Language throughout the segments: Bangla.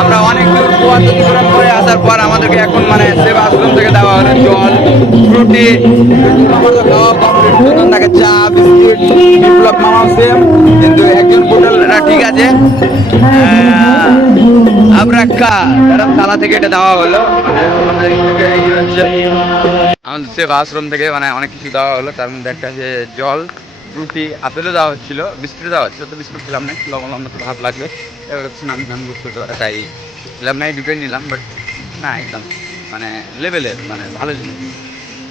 আমরা অনেক দূর পথ অতিক্রম করে আসার পর আমাদেরকে এখন মানে সেবা আশ্রম থেকে দেওয়া হলো জল, ফ্রুটি, আমাদের খাওয়া কমপ্লিট। সুন্দরটাকে চা, বিস্কিট, বিপ্লব মামাও সেম, কিন্তু একজন বোতলটা ঠিক আছে। আবরাক্কা এরকম থালা থেকে এটা দেওয়া হলো। আমাদের সেবা আশ্রম থেকে মানে অনেক কিছু দেওয়া হলো, তার মধ্যে একটা যে জল, ফ্রুটি, আপেলও দেওয়া হচ্ছিলো, বিস্কুটও দেওয়া হচ্ছিলো। তো বিস্কুট খেলাম না, লবণ লবণ তো ভাব লাগবে, এবার স্নান টান করতে হতো, তাই খেলাম না, দুটোই নিলাম। বাট না, একদম মানে লেভেলের, মানে ভালো জিনিস।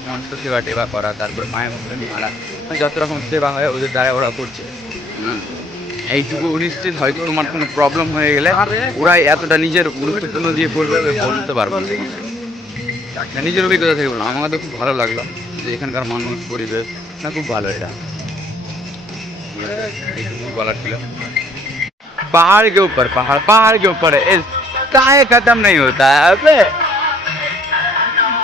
মানুষকে সেবা টেবা করা, তারপরে মায়ের মধ্যে মারা, মানে যত রকম সেবা হয় ওদের দ্বারা ওরা করছে। এইটুকু নিশ্চিত, হয়তো তোমার কোনো প্রবলেম হয়ে গেলে ওরাই এতটা নিজের গুরুত্বপূর্ণ দিয়ে করবে বলতে পারবো না। নিজের অভিজ্ঞতা থেকে বললাম, আমাদের খুব ভালো লাগলো যে এখানকার মানুষ, পরিবেশ না খুব ভালো। এটা এইটুকু বলার ছিল। पहाड़ के ऊपर पहाड़ के ऊपर है काहे खत्म नहीं होता है अबे।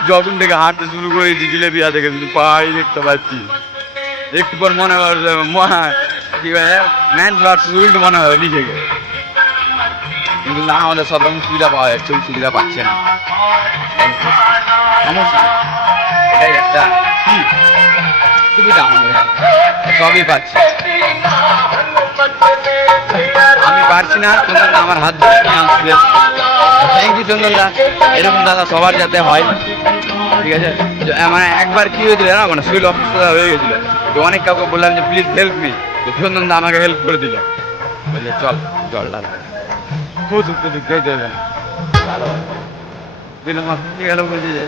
যখন থেকে হাঁটতে শুরু করেছি জিলেবিয়া থেকে শুধু পাহাড়ই দেখতে পাচ্ছি। একটু পর মনে হয় কি ম্যান ভার্সেস উইল্ড মনে হয় নিজেকে, কিন্তু না, আমাদের সব রকম সুবিধা পাওয়া যাচ্ছে, ওই সুবিধা পাচ্ছে না। সমস্যা এটাই একটা সুবিধা আমাদের, সবই পাচ্ছি। আমি পারছি না, চন্দনদা আমার হাত ধরে নিয়ে আসছে। থ্যাংক ইউ চন্দনদা, এরকম দাদা সবার যাতে হয়, ঠিক আছে। মানে একবার কি হয়েছিল না, মানে শরীর অসুস্থ হয়ে গেছিল, তো অনেক কাউকে বললাম যে প্লিজ হেল্প মি, তো চন্দনদা আমাকে হেল্প করে দিল, বলছে চল জল দাদা খুব দুঃখে দুঃখে দেবে না, ভালো দিন আমার গেল বলছে যে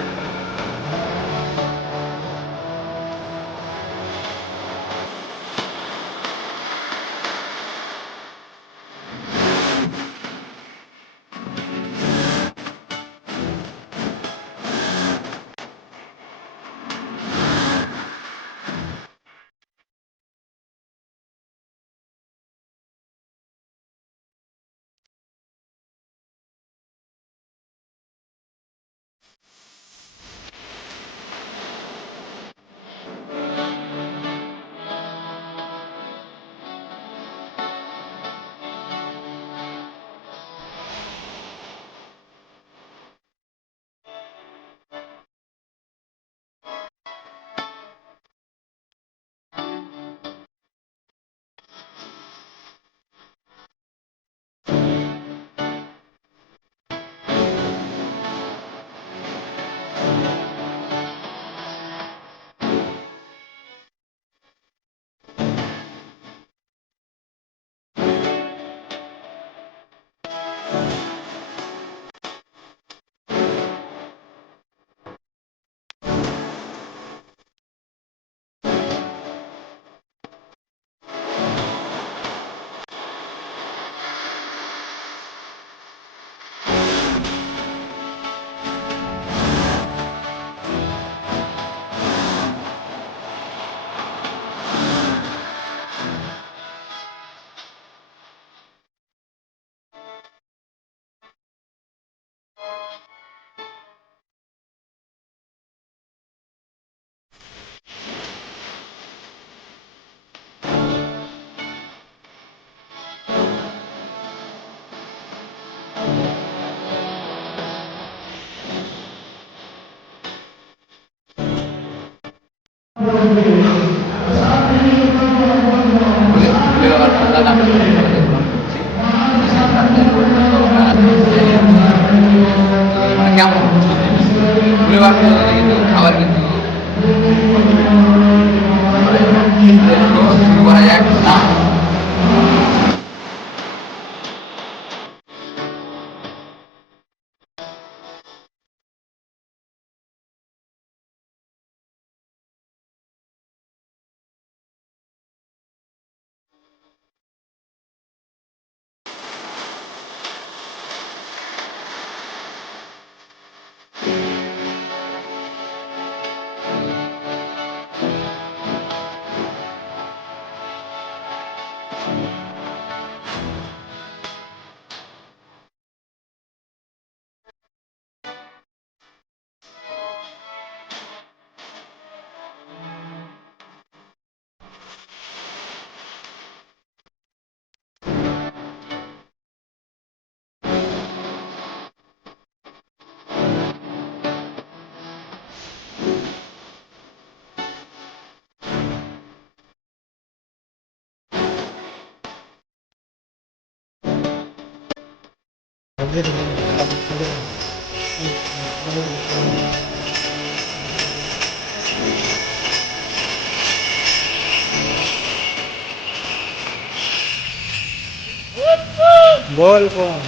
কেমন কিন্তু খাবার কিন্তু শুরু করা যাক না। बोल कोण